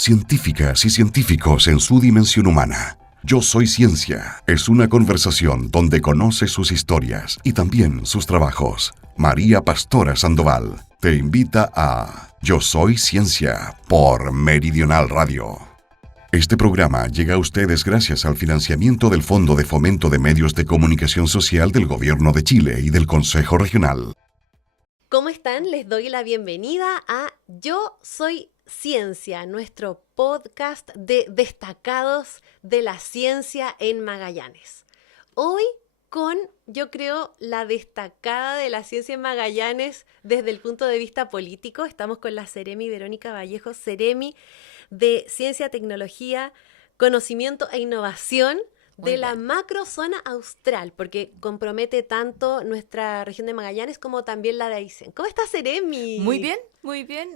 Científicas y científicos en su dimensión humana. Yo Soy Ciencia es una conversación donde conoce sus historias y también sus trabajos. María Pastora Sandoval te invita a Yo Soy Ciencia por Meridional Radio. Este programa llega a ustedes gracias al financiamiento del Fondo de Fomento de Medios de Comunicación Social del Gobierno de Chile y del Consejo Regional. ¿Cómo están? Les doy la bienvenida a Yo Soy Ciencia, nuestro podcast de destacados de la ciencia en Magallanes. Hoy con, yo creo, la destacada de la ciencia en Magallanes desde el punto de vista político. Estamos con la Seremi Verónica Vallejo, Seremi de Ciencia, Tecnología, Conocimiento e Innovación de la macrozona austral, porque compromete tanto nuestra región de Magallanes como también la de Aysén. ¿Cómo estás, Seremi? Muy bien, muy bien.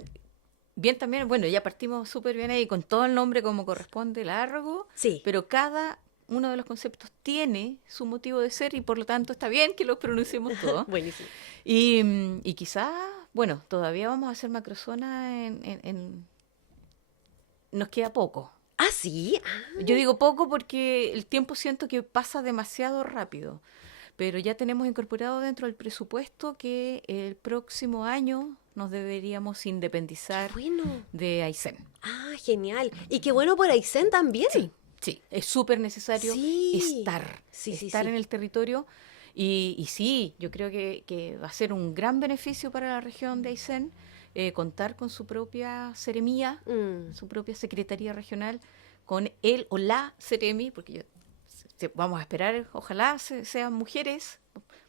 Bien también, bueno, ya partimos súper bien ahí con todo el nombre como corresponde, largo, Sí. pero cada uno de los conceptos tiene su motivo de ser y por lo tanto está bien que los pronunciemos todos. Buenísimo. Y quizás, bueno, todavía vamos a hacer macrozona nos queda poco. ¿Ah, sí? Yo digo poco porque el tiempo siento que pasa demasiado rápido, pero ya tenemos incorporado dentro del presupuesto que el próximo año nos deberíamos independizar de Aysén. Ah, genial. Y qué bueno por Aysén también. Sí, es súper necesario estar en el territorio. Y sí, yo creo que va a ser un gran beneficio para la región de Aysén contar con su propia seremía, su propia secretaría regional, con él o la seremi, porque vamos a esperar, ojalá sean mujeres,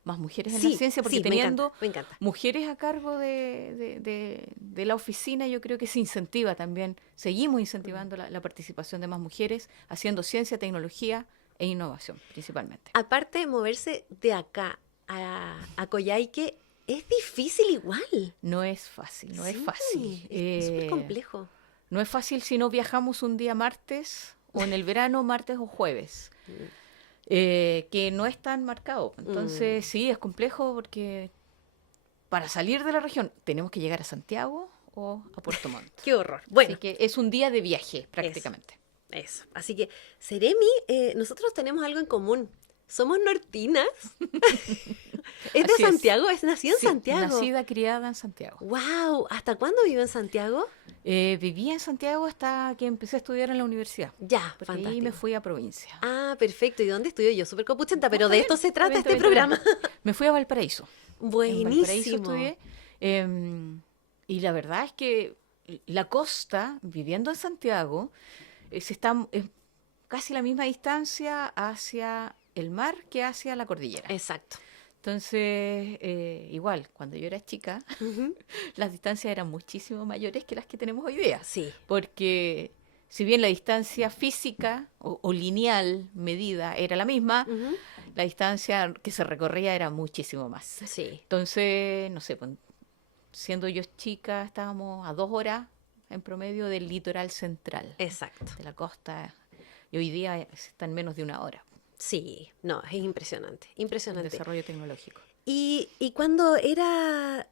más mujeres en la ciencia, porque teniendo me encanta. mujeres a cargo de la oficina, yo creo que se incentiva también, seguimos incentivando la participación de más mujeres, haciendo ciencia, tecnología e innovación, principalmente. Aparte, moverse de acá a Coyhaique es difícil igual. No es fácil. Es súper complejo. No es fácil si no viajamos un día martes, o en el verano martes o jueves. Que no es tan marcado. Entonces, sí, es complejo porque para salir de la región tenemos que llegar a Santiago o a Puerto Montt. ¡Qué horror! Bueno, así que es un día de viaje prácticamente. Eso. Así que, Seremi, nosotros tenemos algo en común. Somos nortinas. ¿Es de Santiago? ¿Es nacida en Santiago? Nacida, criada en Santiago. ¡Wow! ¿Hasta cuándo vive en Santiago? Viví en Santiago hasta que empecé a estudiar en la universidad. Ya, porque ahí me fui a provincia. Ah, perfecto. ¿Y dónde estudió yo? Súper copuchenta, pero de esto se trata este programa. Me fui a Valparaíso. Buenísimo. En Valparaíso estudié. Y la verdad es que la costa, viviendo en Santiago, es casi la misma distancia hacia el mar que hacia la cordillera. Exacto. Entonces, igual, cuando yo era chica, las distancias eran muchísimo mayores que las que tenemos hoy día. Sí. Porque si bien la distancia física o lineal medida era la misma, la distancia que se recorría era muchísimo más. Sí. Entonces, no sé, siendo yo chica, estábamos a 2 horas en promedio del litoral central. Exacto. De la costa. Y hoy día está en menos de 1 hora. Sí, no, es impresionante, impresionante. El desarrollo tecnológico. Y cuando era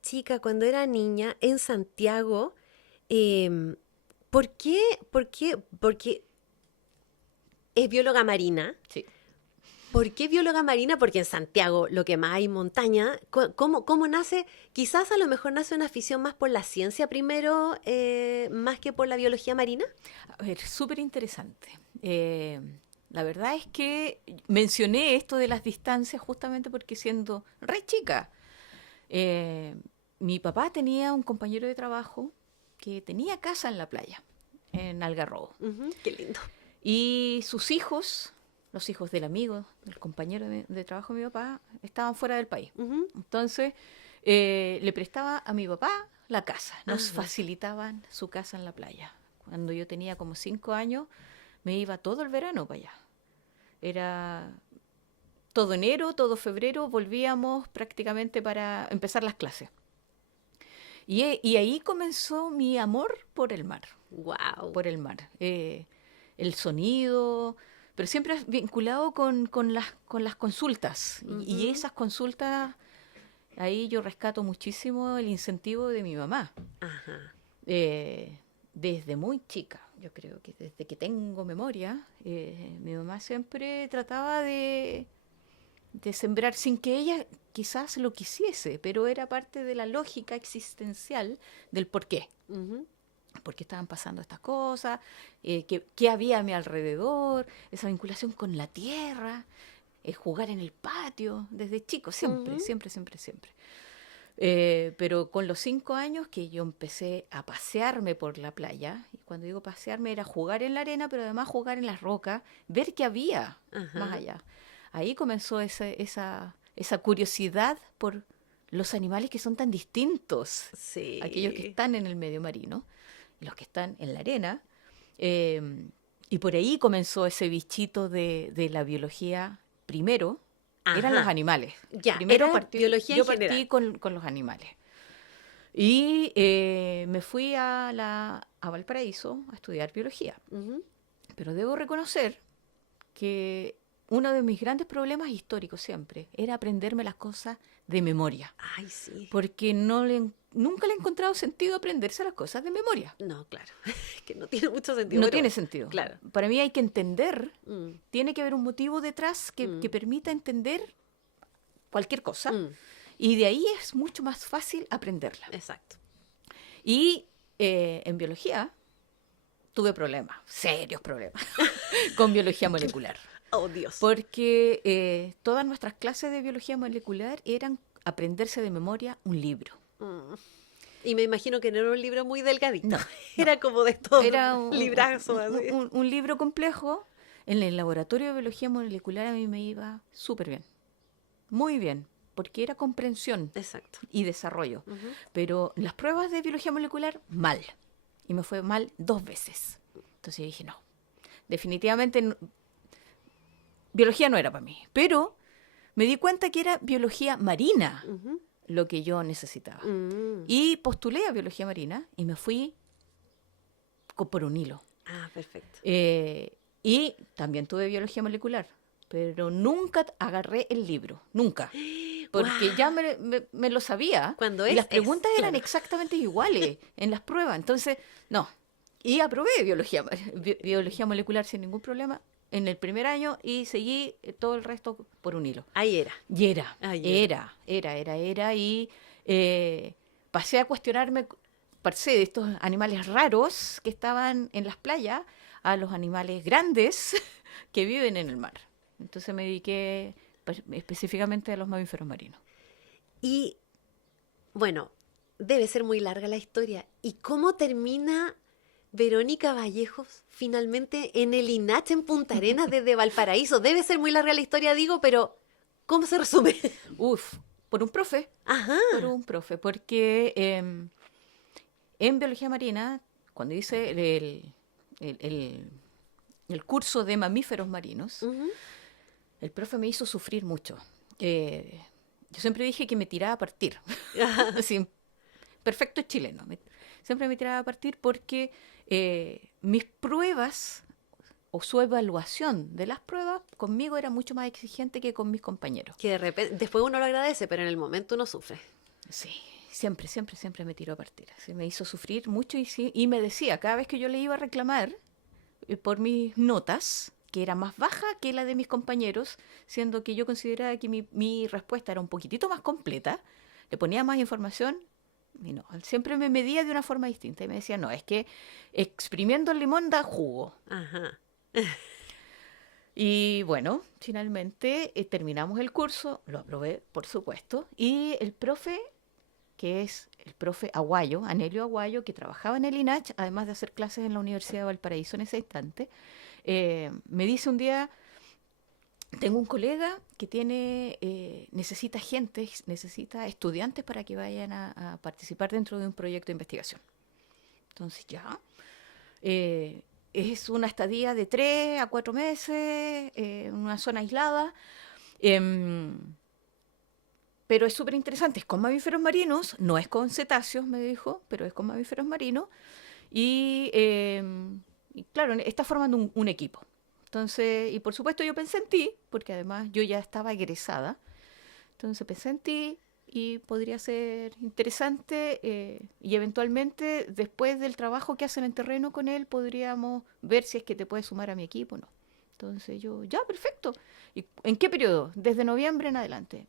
chica, cuando era niña, en Santiago, ¿por qué? Porque es bióloga marina. Sí. ¿Por qué bióloga marina? Porque en Santiago lo que más hay montaña. ¿Cómo nace? Quizás a lo mejor nace una afición más por la ciencia primero, más que por la biología marina. A ver, súper interesante. La verdad es que mencioné esto de las distancias justamente porque siendo re chica, mi papá tenía un compañero de trabajo que tenía casa en la playa, en Algarrobo. Qué lindo. Y sus hijos, los hijos del amigo, del compañero de trabajo de mi papá, estaban fuera del país. Entonces, le prestaba a mi papá la casa, nos facilitaban su casa en la playa. Cuando yo tenía como 5 años, me iba todo el verano para allá. Era todo enero, todo febrero, volvíamos prácticamente para empezar las clases. Y ahí comenzó mi amor por el mar. Wow. Por el mar. El sonido, pero siempre vinculado con las consultas. Y esas consultas, ahí yo rescato muchísimo el incentivo de mi mamá. Ajá. desde muy chica, yo creo que desde que tengo memoria, mi mamá siempre trataba de sembrar sin que ella quizás lo quisiese, pero era parte de la lógica existencial del por qué. Ujú. ¿Por qué estaban pasando estas cosas? ¿Qué había a mi alrededor? Esa vinculación con la tierra, jugar en el patio, desde chico, siempre, Ujú. siempre, siempre, siempre. Pero con los 5 años que yo empecé a pasearme por la playa, y cuando digo pasearme era jugar en la arena, pero además jugar en las rocas, ver qué había más Ajá. allá. Ahí comenzó esa curiosidad por los animales que son tan distintos, aquellos que Sí. están en el medio marino, los que están en la arena. eh, y por ahí comenzó ese bichito de la biología primero. Eran los Ajá. animales. Ya, Primero era biología en yo partí general. con los animales. Y me fui a Valparaíso a estudiar biología. Ujú. Pero debo reconocer que uno de mis grandes problemas históricos siempre era aprenderme las cosas de memoria. Ay, sí. Porque nunca le he encontrado sentido aprenderse las cosas de memoria. No, claro. Es que no tiene mucho sentido, No pero tiene bueno, sentido. claro. Para mí hay que entender, Mm, tiene que haber un motivo detrás que mm, permita entender cualquier cosa. mm, Y de ahí es mucho más fácil aprenderla. exacto. Y en biología tuve problemas, serios problemas, con biología molecular. Oh, Dios. Porque todas nuestras clases de biología molecular eran aprenderse de memoria un libro. Mm. Y me imagino que no era un libro muy delgadito. No, Era como de estos era librazos así. un libro complejo. En el laboratorio de biología molecular a mí me iba súper bien, muy bien, porque era comprensión Exacto. y desarrollo. Ujú. Pero las pruebas de biología molecular, mal. Y me fue mal 2 veces. Entonces yo dije, no, definitivamente biología no era para mí. Pero me di cuenta que era biología marina Ujú. lo que yo necesitaba. Mm. Y postulé a biología marina y me fui por un hilo. Ah, perfecto. Y también tuve biología molecular, pero nunca agarré el libro, nunca. Porque Guau. ya me lo sabía Cuando y es, las preguntas eran claro. exactamente iguales en las pruebas. Entonces, no. Y aprobé biología molecular sin ningún problema en el primer año y seguí todo el resto por un hilo. Ahí era. Y era, Ahí era. Y pasé a cuestionarme, pasé de estos animales raros que estaban en las playas a los animales grandes que viven en el mar. Entonces me dediqué específicamente a los mamíferos marinos. Y bueno, debe ser muy larga la historia. ¿Y cómo termina Verónica Vallejos finalmente en el INACH en Punta Arenas desde Valparaíso? Debe ser muy larga la historia, digo, pero ¿cómo se resume? Uf, por un profe, Ajá. porque en biología marina, cuando hice el curso de mamíferos marinos, Ujú. el profe me hizo sufrir mucho. Yo siempre dije que me tiraba a partir. Así, perfecto chileno. Siempre me tiraba a partir porque mis pruebas o su evaluación de las pruebas conmigo era mucho más exigente que con mis compañeros. Que de repente, después uno lo agradece, pero en el momento uno sufre. Sí, siempre, siempre, siempre me tiró a partir. Así me hizo sufrir mucho y me decía, cada vez que yo le iba a reclamar por mis notas, que era más baja que la de mis compañeros, siendo que yo consideraba que mi respuesta era un poquitito más completa, le ponía más información y no, él siempre me medía de una forma distinta y me decía, no, es que exprimiendo el limón da jugo. Ajá. Y bueno, finalmente terminamos el curso, lo aprobé, por supuesto, y el profe, que es el profe Aguayo, Anelio Aguayo, que trabajaba en el INACH, además de hacer clases en la Universidad de Valparaíso en ese instante, me dice un día, tengo un colega que necesita gente, necesita estudiantes para que vayan a participar dentro de un proyecto de investigación. Entonces ya, es una estadía de 3 a 4 meses, en una zona aislada, pero es súper interesante, es con mamíferos marinos, no es con cetáceos, me dijo, pero es con mamíferos marinos, y claro, está formando un equipo. Entonces, y por supuesto yo pensé en ti, porque además yo ya estaba egresada, entonces pensé en ti y podría ser interesante y eventualmente después del trabajo que hacen en terreno con él podríamos ver si es que te puedes sumar a mi equipo o no. Entonces yo, ya, perfecto. ¿Y en qué periodo? Desde noviembre en adelante.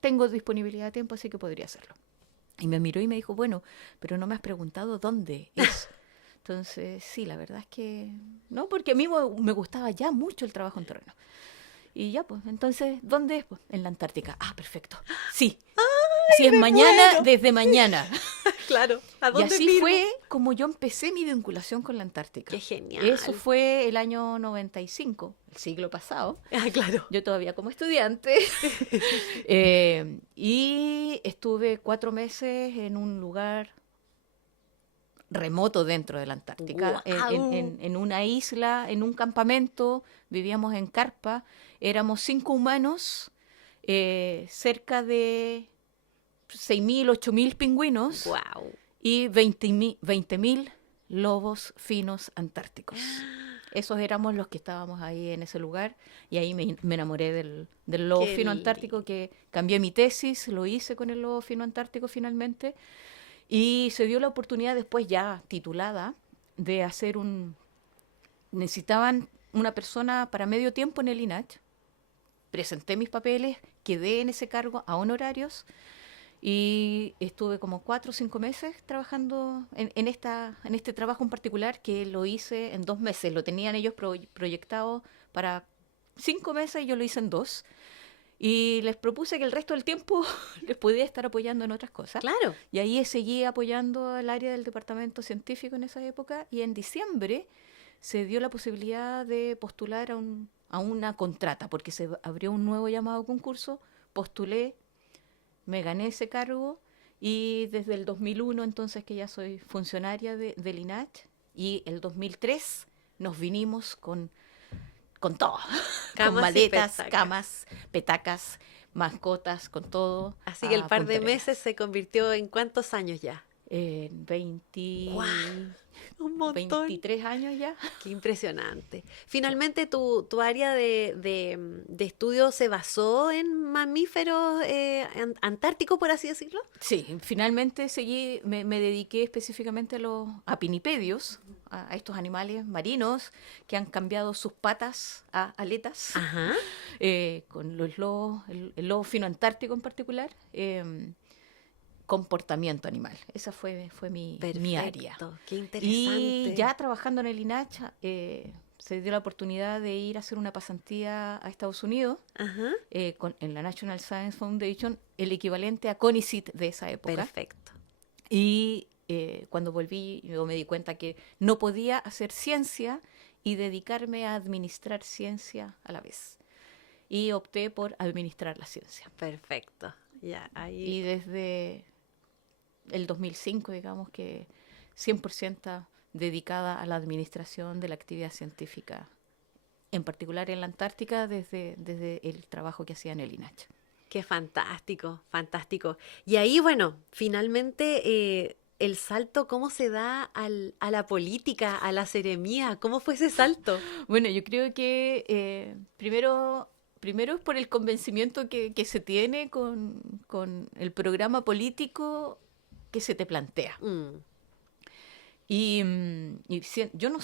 Tengo disponibilidad de tiempo, así que podría hacerlo. Y me miró y me dijo, bueno, pero no me has preguntado dónde es. Entonces, sí, la verdad es que no, porque a mí me gustaba ya mucho el trabajo en terreno. Y ya, pues, entonces, ¿dónde es? Pues, en la Antártica. Ah, perfecto. Sí. Si es mañana, muero! desde mañana. Claro, ¿a Y dónde así firmo? fue como yo empecé mi vinculación con la Antártica. ¡Qué genial! Eso fue el año 95, el siglo pasado. Ah, claro. Yo todavía como estudiante. Y estuve 4 meses en un lugar remoto dentro de la Antártica, ¡Guau! en una isla, en un campamento, vivíamos en carpa, éramos 5 humanos, cerca de 6.000, 8.000 pingüinos ¡Guau! y 20.000 lobos finos antárticos. Esos éramos los que estábamos ahí en ese lugar y ahí me enamoré del lobo Qué fino antártico, que cambié mi tesis, lo hice con el lobo fino antártico finalmente. Y se dio la oportunidad después, ya titulada, de hacer necesitaban una persona para medio tiempo en el INAH. Presenté mis papeles, quedé en ese cargo a honorarios y estuve como 4 o 5 meses trabajando en este trabajo en particular, que lo hice en 2 meses. Lo tenían ellos proyectado para 5 meses y yo lo hice en 2. Y les propuse que el resto del tiempo les podía estar apoyando en otras cosas. Claro. Y ahí seguí apoyando al área del departamento científico en esa época. Y en diciembre se dio la posibilidad de postular a una contrata, porque se abrió un nuevo llamado concurso. Postulé, me gané ese cargo y desde el 2001, entonces que ya soy funcionaria del INAH, y el 2003 nos vinimos con todo, con Camas y maletas, petacas. camas, petacas, mascotas, con todo. Así que el a par Punta de Arenas. meses se convirtió en ¿cuántos años ya? 20, ¡Guau! Un montón. 23 años ya. Qué impresionante. Finalmente, tu área de estudio se basó en mamíferos antárticos, por así decirlo. Sí, finalmente me dediqué específicamente a pinipedios, a estos animales marinos que han cambiado sus patas a aletas, Ajá. con los lobos, el lobo fino antártico en particular. Comportamiento animal. Esa fue mi área. Perfecto. Qué Y interesante. ya trabajando en el INAH, se dio la oportunidad de ir a hacer una pasantía a Estados Unidos, Ajá. en la National Science Foundation, el equivalente a CONICET de esa época. Perfecto. Y cuando volví, yo me di cuenta que no podía hacer ciencia y dedicarme a administrar ciencia a la vez. Y opté por administrar la ciencia. Perfecto. Ya, ahí. Y desde el 2005, digamos que 100% dedicada a la administración de la actividad científica, en particular en la Antártica, desde el trabajo que hacía en el INAH. Qué fantástico, fantástico. Y ahí, bueno, finalmente el salto, ¿cómo se da a la política, a la seremía? ¿Cómo fue ese salto? Bueno, yo creo que primero es por el convencimiento que se tiene con el programa político que se te plantea. Y yo no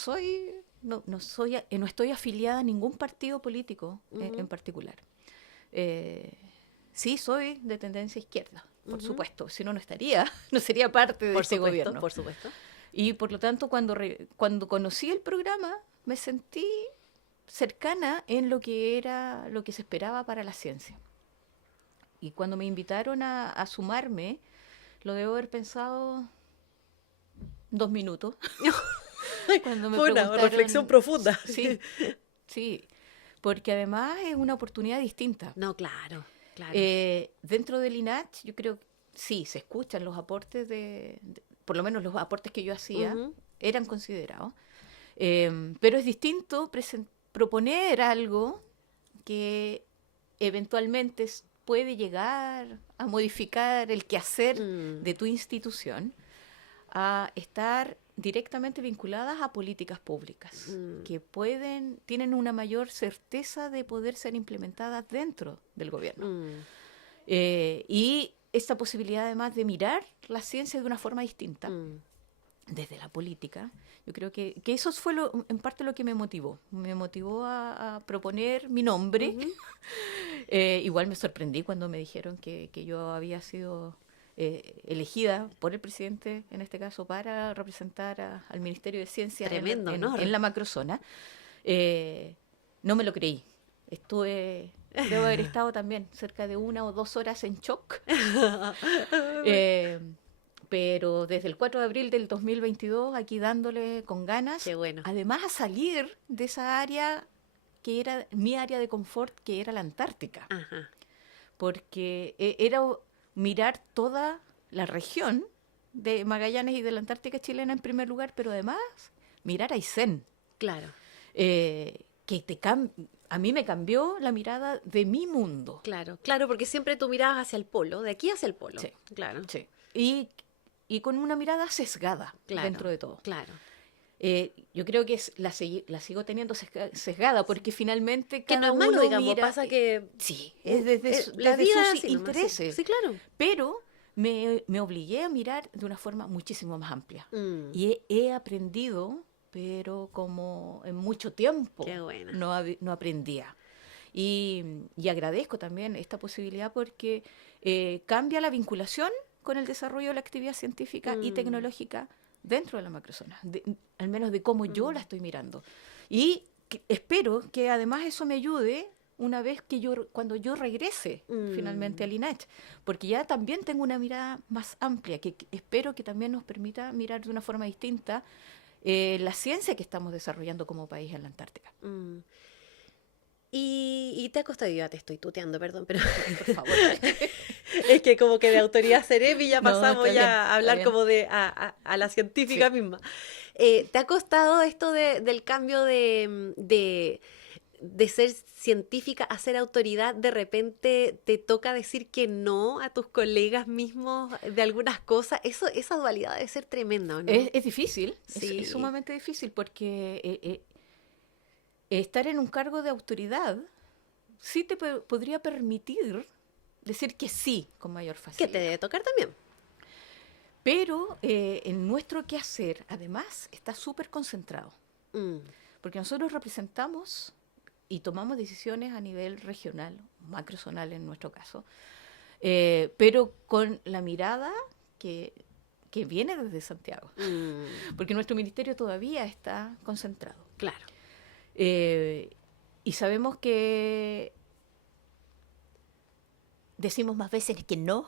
estoy afiliada a ningún partido político en particular. Sí soy de tendencia izquierda, por supuesto, si no, no sería parte de ese gobierno. Por supuesto. Y por lo tanto, cuando conocí el programa, me sentí cercana en lo que se esperaba para la ciencia. Y cuando me invitaron a sumarme, lo debo haber pensado 2 minutos. Cuando me Fue una preguntaron, reflexión profunda. Sí, porque además es una oportunidad distinta. No, claro, claro. Dentro del INAH, yo creo que sí, se escuchan los aportes por lo menos los aportes que yo hacía, eran considerados. Pero es distinto proponer algo que eventualmente puede llegar a modificar el quehacer de tu institución, a estar directamente vinculadas a políticas públicas que tienen una mayor certeza de poder ser implementadas dentro del gobierno. Y esta posibilidad además de mirar la ciencia de una forma distinta, desde la política, yo creo que eso fue en parte lo que me motivó. Me motivó a proponer mi nombre. Igual me sorprendí cuando me dijeron que yo había sido elegida por el presidente, en este caso, para representar al Ministerio de Ciencia. Tremendo honor. En la macrozona. No me lo creí. Debo haber estado también cerca de 1 o 2 horas en shock. Pero desde el 4 de abril del 2022, aquí dándole con ganas. Qué bueno. Además, a salir de esa área que era mi área de confort, que era la Antártica. Ajá. Porque era mirar toda la región de Magallanes y de la Antártica chilena en primer lugar, pero además mirar a Aysén. Claro. A mí me cambió la mirada de mi mundo. Claro, porque siempre tú mirabas hacia el polo, de aquí hacia el polo. Sí, claro. Sí. Y con una mirada sesgada dentro de todo. Claro. Yo creo que la sigo teniendo sesgada porque finalmente que cada no es malo, uno digamos, mira, pasa que sí, es desde la vida sus así nomás, intereses. sí, claro. Pero me obligué a mirar de una forma muchísimo más amplia. Y he aprendido, pero como en mucho tiempo Qué buena. no aprendía. Y agradezco también esta posibilidad porque cambia la vinculación con el desarrollo de la actividad científica y tecnológica dentro de la macrozona, al menos de cómo yo la estoy mirando. Y espero que además eso me ayude una vez cuando yo regrese finalmente al INACH, porque ya también tengo una mirada más amplia, que espero que también nos permita mirar de una forma distinta la ciencia que estamos desarrollando como país en la Antártica. Y te ha costado, ya te estoy tuteando, perdón, pero por favor. Es que como que de autoridad cerebi ya pasamos bien, a hablar como de a la científica misma. ¿Te ha costado esto del cambio de ser científica a ser autoridad? De repente te toca decir que no a tus colegas mismos de algunas cosas. Esa dualidad debe ser tremenda, ¿no? Es difícil, sí. es sumamente difícil porque estar en un cargo de autoridad sí te podría permitir decir que sí con mayor facilidad. Que te debe tocar también. Pero en nuestro quehacer, además, está súper concentrado. Porque nosotros representamos y tomamos decisiones a nivel regional, macrozonal en nuestro caso, pero con la mirada que viene desde Santiago. Porque nuestro ministerio todavía está concentrado. Claro. Y sabemos que decimos más veces que no,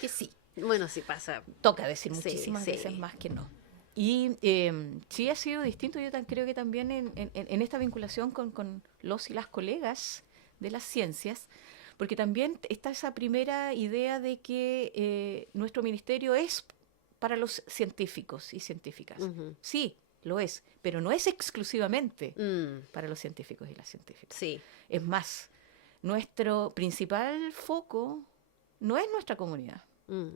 que sí. Bueno, sí pasa. Toca decir muchísimas veces más que no. Y sí ha sido distinto, yo creo que también en esta vinculación con los y las colegas de las ciencias, porque también está esa primera idea de que nuestro ministerio es para los científicos y científicas. Sí, lo es, pero no es exclusivamente para los científicos y las científicas. Sí. Es más, nuestro principal foco no es nuestra comunidad,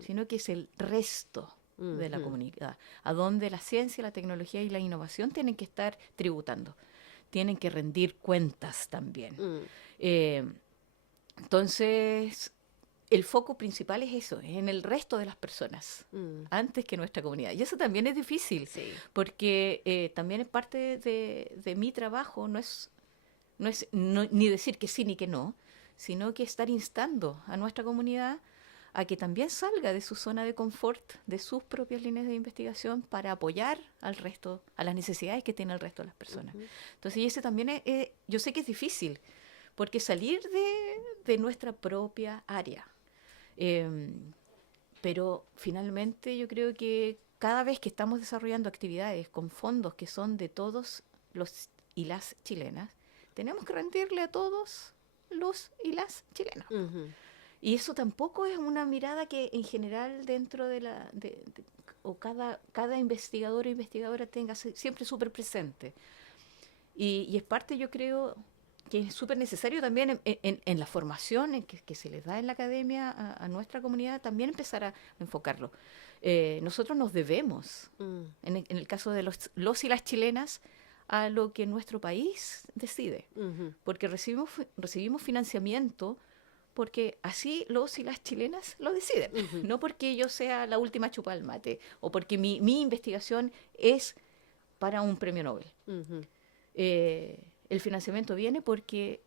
sino que es el resto de la comunidad, a donde la ciencia, la tecnología y la innovación tienen que estar tributando, tienen que rendir cuentas también. Entonces, el foco principal es eso, es en el resto de las personas, antes que nuestra comunidad. Y eso también es difícil, porque también es parte de mi trabajo, no es ni decir que sí ni que no, sino que estar instando a nuestra comunidad a que también salga de su zona de confort, de sus propias líneas de investigación, para apoyar al resto, a las necesidades que tiene el resto de las personas. Entonces, y ese también yo sé que es difícil, porque salir de nuestra propia área. Pero finalmente yo creo que cada vez que estamos desarrollando actividades con fondos que son de todos los y las chilenas, tenemos que rendirle a todos los y las chilenas. Y eso tampoco es una mirada que en general dentro de o cada investigador o investigadora tenga siempre súper presente. Y es parte, yo creo, que es súper necesario también en la formación que se les da en la academia a nuestra comunidad, también empezar a enfocarlo. Nosotros nos debemos, en el caso de los y las chilenas, a lo que nuestro país decide, porque recibimos financiamiento porque así los y las chilenas lo deciden, no porque yo sea la última chupa del mate o porque mi investigación es para un premio Nobel. El financiamiento viene porque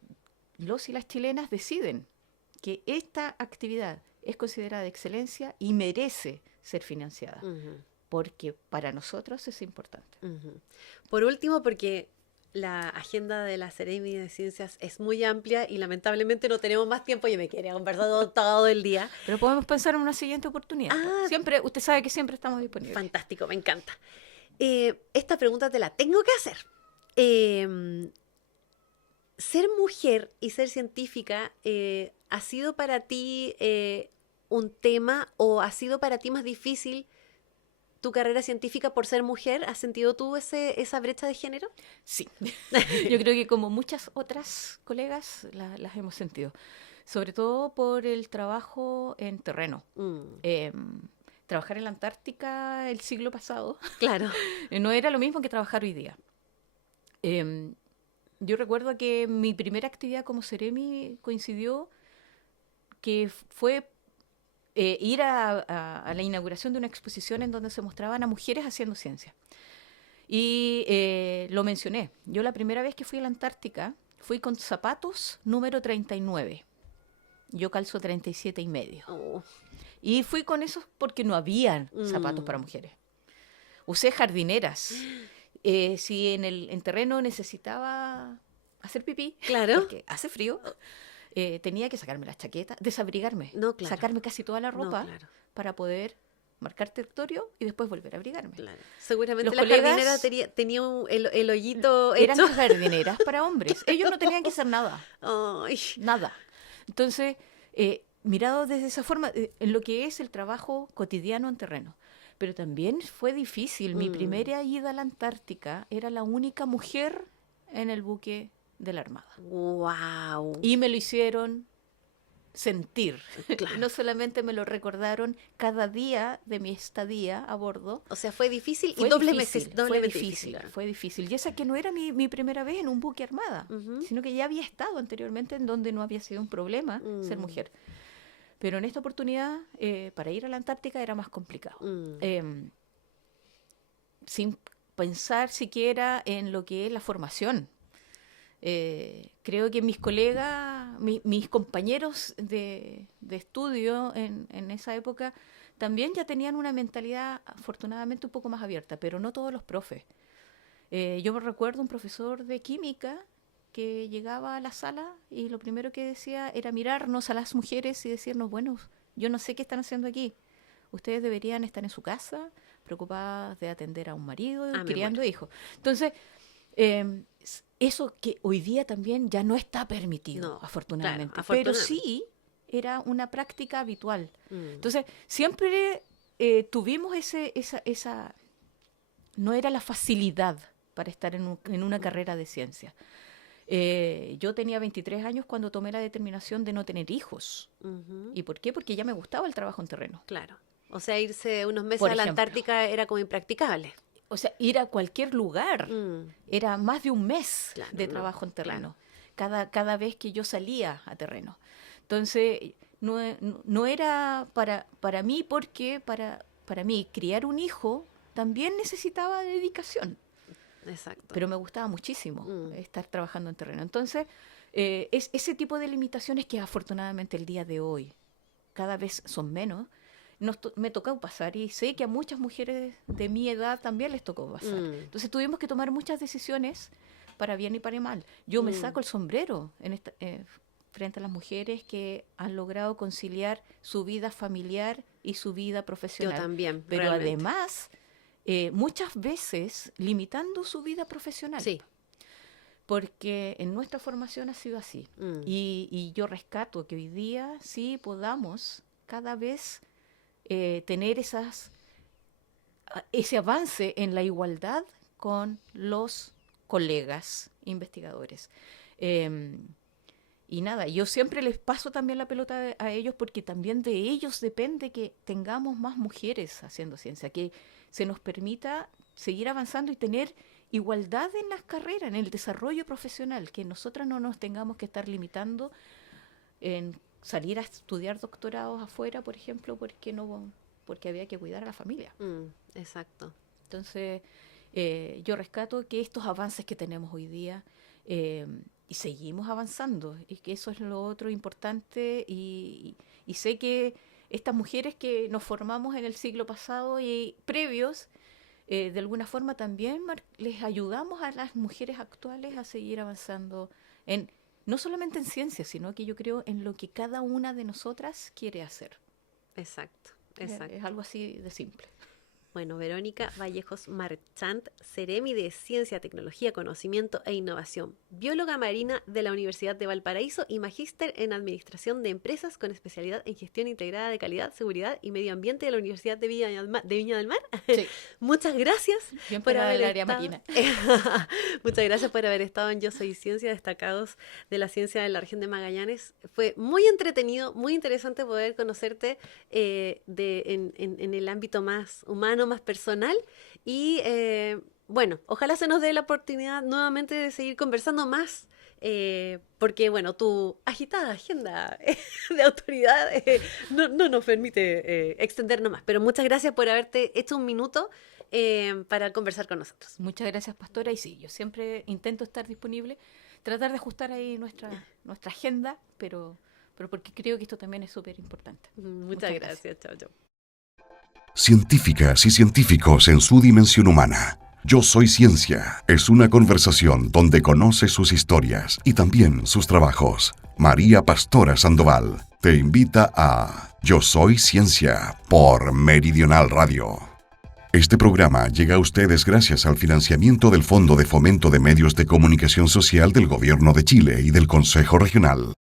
los y las chilenas deciden que esta actividad es considerada de excelencia y merece ser financiada, porque para nosotros es importante. Por último, porque la agenda de la Seremi de Ciencias es muy amplia y lamentablemente no tenemos más tiempo. Yo me quería conversar todo el día. Pero podemos pensar en una siguiente oportunidad. Siempre, usted sabe que siempre estamos disponibles. Fantástico, me encanta. Esta pregunta te la tengo que hacer. Ser mujer y ser científica, ¿ha sido para ti un tema o ha sido para ti más difícil tu carrera científica por ser mujer? ¿Has sentido tú esa brecha de género? Sí, yo creo que como muchas otras colegas las hemos sentido, sobre todo por el trabajo en terreno. Trabajar en la Antártica el siglo pasado, claro, no era lo mismo que trabajar hoy día. Yo recuerdo que mi primera actividad como Seremi coincidió que fue ir a la inauguración de una exposición en donde se mostraban a mujeres haciendo ciencia. Y lo mencioné. Yo la primera vez que fui a la Antártica fui con zapatos número 39. Yo calzo 37,5. Oh. Y fui con esos porque no habían zapatos para mujeres. Usé jardineras. Si en terreno necesitaba hacer pipí, claro, porque hace frío, tenía que sacarme las chaquetas, desabrigarme, claro, sacarme casi toda la ropa para poder marcar territorio y después volver a abrigarme. Claro. Seguramente Los la colegas jardinera tenía el hoyito eran hecho. jardineras para hombres. Ellos no tenían que hacer nada. Ay. Nada. Entonces, mirado desde esa forma, en lo que es el trabajo cotidiano en terreno. Pero también fue difícil. Mi primera ida a la Antártica era la única mujer en el buque de la Armada. ¡Wow! Y me lo hicieron sentir. Claro. No solamente me lo recordaron cada día de mi estadía a bordo. O sea, fue difícil Fue y doblemente difícil. Claro. Fue difícil. Y esa que no era mi primera vez en un buque Armada, sino que ya había estado anteriormente en donde no había sido un problema ser mujer. Pero en esta oportunidad, para ir a la Antártica era más complicado. Sin pensar siquiera en lo que es la formación. Creo que mis colegas, mis compañeros de estudio en esa época también ya tenían una mentalidad afortunadamente un poco más abierta, pero no todos los profes. Yo me recuerdo un profesor de química que llegaba a la sala y lo primero que decía era mirarnos a las mujeres y decirnos, bueno, yo no sé qué están haciendo aquí. Ustedes deberían estar en su casa, preocupadas de atender a un marido, criando hijos. Entonces, eso que hoy día también ya no está permitido, afortunadamente. Claro, pero sí era una práctica habitual. Entonces, siempre tuvimos esa... No era la facilidad para estar en una carrera de ciencia. Yo tenía 23 años cuando tomé la determinación de no tener hijos. ¿Y por qué? Porque ya me gustaba el trabajo en terreno. Claro. O sea, irse unos meses a la Antártica era como impracticable. O sea, ir a cualquier lugar era más de un mes de trabajo en terreno. Claro. Cada vez que yo salía a terreno. Entonces, no era para mí, porque para mí criar un hijo también necesitaba dedicación. Exacto. Pero me gustaba muchísimo estar trabajando en terreno. Entonces, es ese tipo de limitaciones que afortunadamente el día de hoy cada vez son menos. Me tocó pasar y sé que a muchas mujeres de mi edad también les tocó pasar. Entonces tuvimos que tomar muchas decisiones para bien y para mal. Yo me saco el sombrero frente a las mujeres que han logrado conciliar su vida familiar y su vida profesional. Yo también. Pero realmente. además, muchas veces limitando su vida profesional. Sí. Porque en nuestra formación ha sido así. Y yo rescato que hoy día sí podamos cada vez tener ese avance en la igualdad con los colegas investigadores. Y nada, yo siempre les paso también la pelota a ellos, porque también de ellos depende que tengamos más mujeres haciendo ciencia, que se nos permita seguir avanzando y tener igualdad en las carreras, en el desarrollo profesional, que nosotras no nos tengamos que estar limitando en salir a estudiar doctorados afuera, por ejemplo, porque había que cuidar a la familia. Exacto. Entonces, yo rescato que estos avances que tenemos hoy día, y seguimos avanzando, y que eso es lo otro importante, y sé que estas mujeres que nos formamos en el siglo pasado y previos, de alguna forma también les ayudamos a las mujeres actuales a seguir avanzando no solamente en ciencia, sino que yo creo en lo que cada una de nosotras quiere hacer. Exacto. Es algo así de simple. Bueno, Verónica Vallejos Marchant, Ceremi de Ciencia, Tecnología, Conocimiento e Innovación, bióloga marina de la Universidad de Valparaíso y magíster en Administración de Empresas con especialidad en Gestión Integrada de Calidad, Seguridad y Medio Ambiente de la Universidad de Viña del Mar. Sí. Muchas gracias por haber área marina. Muchas gracias por haber estado en Yo Soy Ciencia, destacados de la ciencia de la región de Magallanes. Fue muy entretenido, muy interesante poder conocerte en el ámbito más humano, más personal, y bueno, ojalá se nos dé la oportunidad nuevamente de seguir conversando más, porque bueno, tu agitada agenda de autoridad no nos permite extendernos más, pero muchas gracias por haberte hecho un minuto para conversar con nosotros. Muchas gracias, Pastora, y sí, yo siempre intento estar disponible, tratar de ajustar ahí nuestra agenda, pero porque creo que esto también es súper importante. Muchas gracias. Chao, chao. Científicas y científicos en su dimensión humana. Yo Soy Ciencia es una conversación donde conoce sus historias y también sus trabajos. María Pastora Sandoval te invita a Yo Soy Ciencia por Meridional Radio. Este programa llega a ustedes gracias al financiamiento del Fondo de Fomento de Medios de Comunicación Social del Gobierno de Chile y del Consejo Regional.